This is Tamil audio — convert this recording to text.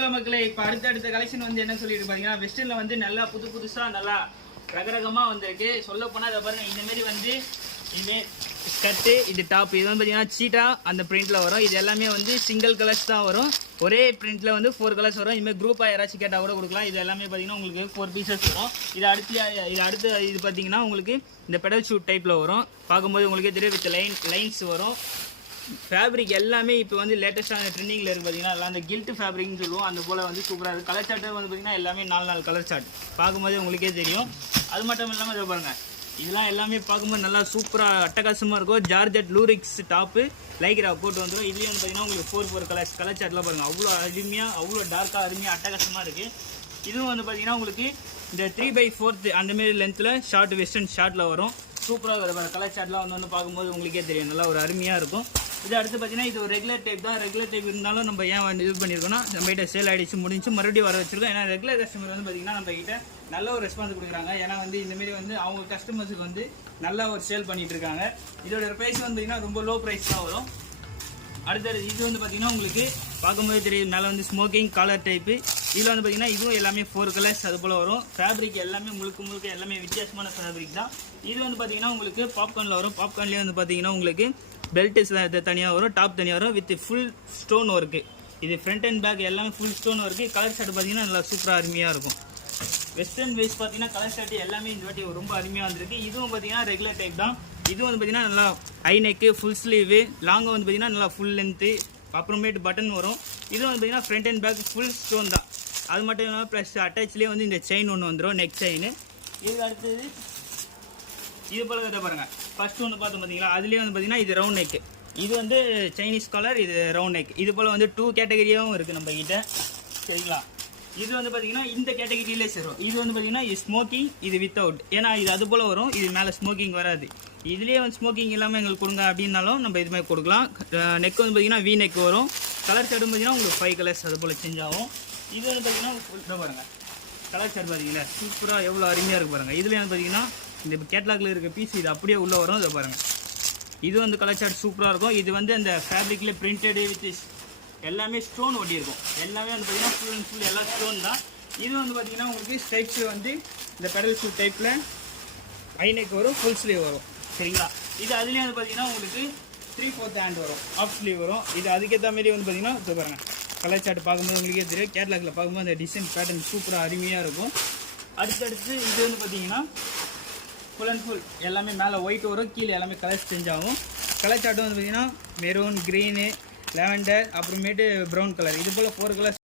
ஹலோ மக்களே, இப்போ அடுத்த கலெக்ஷன் வந்து என்ன சொல்லிட்டு பாத்தீங்கன்னா வெஸ்டர்ன்ல வந்து நல்லா புதுசா நல்லா ரகரகமா வந்திருக்கு. சொல்ல போனா இதை பாருங்க, இந்த மாதிரி வந்து இது ஸ்கர்ட்டு, இது டாப், இது வந்து பார்த்தீங்கன்னா சீட்டா அந்த பிரிண்ட்ல வரும். இது எல்லாமே வந்து சிங்கிள் கலர்ஸ் தான் வரும். ஒரே பிரிண்ட்ல வந்து 4 கலர்ஸ் வரும். இதுமாதிரி குரூப்பாக யாராச்சும் கேட்டால் கூட கொடுக்கலாம். இது எல்லாமே பார்த்தீங்கன்னா உங்களுக்கு 4 பீசஸ் வரும். இது அடுத்து இது பார்த்தீங்கன்னா உங்களுக்கு இந்த பெடல் ஷூட் டைப்பில் வரும். பார்க்கும்போது உங்களுக்கே தெரியும், வித் லைன்ஸ் வரும். ஃபேப்ரிக் எல்லாமே இப்போ வந்து லேட்டஸ்ட்டான ட்ரெண்டிங்கில் இருக்குது. பார்த்தீங்கன்னா எல்லாம் அந்த கில்ட் ஃபேப்ரிக்னு சொல்லுவோம். அந்த போல் வந்து சூப்பராக இருக்குது. கலர் சார்ட்டு வந்து பார்த்தீங்கன்னா எல்லாமே 4 கலர் சார்ட். பார்க்கும்போது உங்களுக்கே தெரியும். அது மட்டும் இல்லாமல் இதை பாருங்கள், இதெல்லாம் எல்லாமே பார்க்கும்போது நல்லா சூப்பராக அட்டகாசமாக இருக்கும். ஜார்ஜெட் லூரிக்ஸ் டாப்பு லைக்ரா போட்டு வந்துடும். இதுலேயும் வந்து பார்த்தீங்கன்னா உங்களுக்கு 4 கலர் சார்ட்லாம் பாருங்கள், அவ்வளோ அருமையாக, அவ்வளோ டார்க்காக அருமையாக அட்டகாசமாக இருக்குது. இதுவும் வந்து பார்த்தீங்கன்னா உங்களுக்கு இந்த 3/4 அந்தமாரி லென்த்தில் ஷார்ட் வெஸ்டர்ன் ஷார்ட்டில் வரும். சூப்பராக வரும். கலர் சார்ட்லாம் வந்து பார்க்கும்போது உங்களுக்கே தெரியும், நல்லா ஒரு அருமையாக இருக்கும். இது அடுத்து பார்த்தீங்கன்னா இது ஒரு ரெகுலர் டைப் தான். ரெகுலர் டைப் இருந்தாலும் நம்ம ஏன் இது பண்ணியிருக்கோம்னா, நம்மகிட்ட சேல் ஆகிடுச்சு முடிஞ்சு மறுபடியும் வர வச்சிருக்கோம். ஏன்னா ரெகுலர் கஸ்டமர் வந்து பார்த்தீங்கன்னா நம்மகிட்ட நல்ல ஒரு ரெஸ்பான்ஸ் கொடுக்குறாங்க. ஏன்னா வந்து இந்தமாரி வந்து அவங்க கஸ்டமர்ஸுக்கு வந்து நல்லா ஒரு சேல் பண்ணிட்டு இருக்காங்க. இதோட ப்ரைஸ் வந்து பார்த்தீங்கன்னா ரொம்ப லோ ப்ரைஸ் தான் வரும். அடுத்தது இது வந்து பார்த்தீங்கன்னா உங்களுக்கு பார்க்கும்போது தெரியும், மேலே வந்து ஸ்மோக்கிங் காலர் டைப்பு. இதில் வந்து பார்த்தீங்கன்னா இதுவும் எல்லாமே 4 கலர்ஸ் அது போல் வரும். ஃபேப்ரிக் எல்லாமே முழுக்க எல்லாமே வித்தியாசமான ஃபேப்ரிக் தான். இது வந்து பார்த்தீங்கன்னா உங்களுக்கு பாப்கார்னில் வரும். பாப்கார்ன்லேயே வந்து பார்த்தீங்கன்னா உங்களுக்கு பெல்ட்ஸ் தனியாக வரும், டாப் தனியாக வரும், வித் ஃபுல் ஸ்டோன் ஒர்க்கு. இது ஃப்ரண்ட் அண்ட் பேக் எல்லாமே full stone work. Colour shirt பார்த்தீங்கன்னா நல்லா சூப்பராக அருமையாக இருக்கும். வெஸ்டர்ன் வேஸ் பார்த்தீங்கன்னா கலர் ஷர்ட் எல்லாமே இந்த வாட்டி ரொம்ப அருமையாக வந்திருக்கு. இதுவும் பார்த்தீங்கன்னா ரெகுலர் டைப் தான். இதுவும் வந்து பார்த்தீங்கன்னா நல்லா ஹை நெக்கு, ஃபுல் ஸ்லீவு, லாங்காக வந்து பார்த்தீங்கன்னா நல்லா ஃபுல் லென்த்து, அப்புறமேட்டு பட்டன் வரும். இதுவும் வந்து பார்த்தீங்கன்னா front and back full stone தான். அது மட்டும் இல்லாமல் ப்ளஸ் அட்டாச்லேயே வந்து இந்த செயின் ஒன்று வந்துடும், நெக் செயின். இது அடுத்தது இது போல இதை பாருங்கள், ஃபர்ஸ்ட் ஒன்று பார்த்தோம் பார்த்தீங்களா, அதுலேயே வந்து பார்த்தீங்கன்னா இது ரவுண்ட் நெக்கு. இது வந்து சைனீஸ் காலர், இது ரவுண்ட் நெக். இது போல் வந்து 2 கேட்டகரியாகவும் இருக்குது நம்மக்கிட்ட, சரிங்களா. இது வந்து பார்த்தீங்கன்னா இந்த கேட்டகரியிலே சேரும். இது வந்து பார்த்தீங்கன்னா இது ஸ்மோக்கிங், இது வித்தவுட். ஏன்னா இது அது போல் வரும், இது மேலே ஸ்மோக்கிங் வராது. இதுலேயே வந்து ஸ்மோக்கிங் இல்லாமல் எங்களுக்கு கொடுங்க அப்படின்னாலும் நம்ம இதுமாதிரி கொடுக்கலாம். நெக் வந்து பார்த்தீங்கன்னா வி நெக் வரும். கலர் ஷர்ட் பார்த்தீங்கன்னா உங்களுக்கு 5 கலர்ஸ் அது போல் சேஞ்ச் ஆகும். இது வந்து பார்த்தீங்கன்னா பாருங்கள், கலர் ஷர்ட் பார்த்தீங்களா சூப்பராக எவ்வளோ அருமையாக இருக்குது பாருங்கள். இதுலேயே வந்து பார்த்தீங்கன்னா இந்த கேட்லாகில் இருக்க பீஸ் இது அப்படியே உள்ளே வரும். இதை பாருங்கள், இது வந்து கலர் சார்ட் சூப்பராக இருக்கும். இது வந்து அந்த ஃபேப்ரிக்கில் பிரிண்டடு வித் எல்லாமே ஸ்டோன் ஒட்டி இருக்கும். எல்லாமே வந்து பார்த்தீங்கன்னா ஃபுல் அண்ட் ஃபுல் எல்லாம் ஸ்டோன் தான். இது வந்து பார்த்தீங்கன்னா உங்களுக்கு ஸ்டைப்ஸ் வந்து இந்த பெடல் ஷூ டைப்பில் ஐநெக் வரும், ஃபுல் ஸ்லீவ் வரும், சரிங்களா. இது அதுலேயே வந்து பார்த்தீங்கன்னா உங்களுக்கு 3/4 ஹேண்ட் வரும், ஆஃப் ஸ்லீவ் வரும். இது அதுக்கேற்ற மாரி வந்து பார்த்தீங்கன்னா இது பாருங்கள், கலர் சார்ட் பார்க்கும்போது உங்களுக்கே தெரியும். கேட்லாகில் பார்க்கும்போது அந்த டிசைன் பேட்டர்ன் சூப்பராக அருமையாக இருக்கும். அடுத்தடுத்து இது வந்து பார்த்தீங்கன்னா ஃபுல் அண்ட் ஃபுல் எல்லாமே மேலே ஒயிட் வரும், கீழே எல்லாமே கலர்ஸ் சேஞ்ச் ஆகும். கலர் சார்ட்டும் வந்து பார்த்தீங்கன்னா மெரூன், க்ரீனு, லாவெண்டர், அப்புறமேட்டு ப்ரௌன் கலர், இது போல் 4 கலர்ஸ்